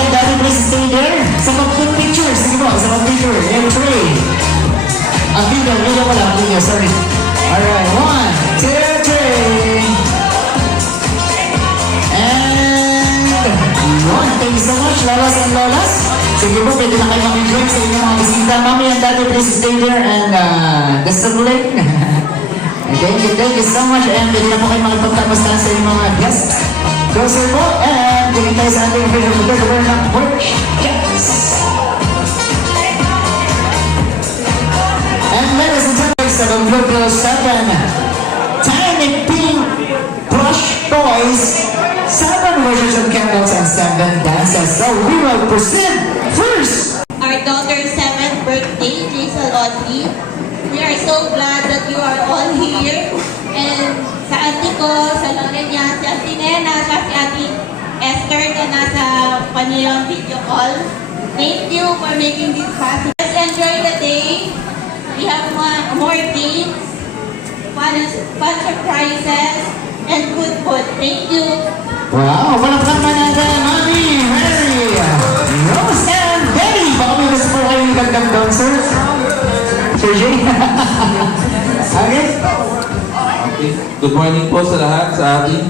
and daddy, please stay there. Sa mag-good picture. Sige po, sa mag-picture. And 3. Ang video pala, ang video, sorry. Alright, 1, 2, 3. And 1. Thank you so much, lolas and lolas. Sige po, pwede na kayo mag-enjoy sa inyong mga bisita. Mommy and daddy, please stay there and discipline. Thank you so much. And pwede na po kayo makipagkamustahan sa inyong mga guests. Closer po, and tingin tayo sa ating official photographer ng Porch. Yes! And ladies and gentlemen, sa Banglogo 7, Tiny Pink Plush Toys, 7 versions of candles and 7 dances. So we will proceed first. Our daughter's 7th birthday, Jaisal Audrey. We are so glad that you are all here. And sa auntie ko, sa lola niya, si Auntie Nena, at si Auntie Esther na nasa Panilang video call. Thank you for making this possible. Let's enjoy the day. We have more games, fun surprises, and good food. Thank you. Wow, palakpakan natin, Mommy, Mary, Rose, and Betty. Baka may gusto po kayong gandang doon, sir? Sir Jay? Okay. Good morning po sa lahat sa ating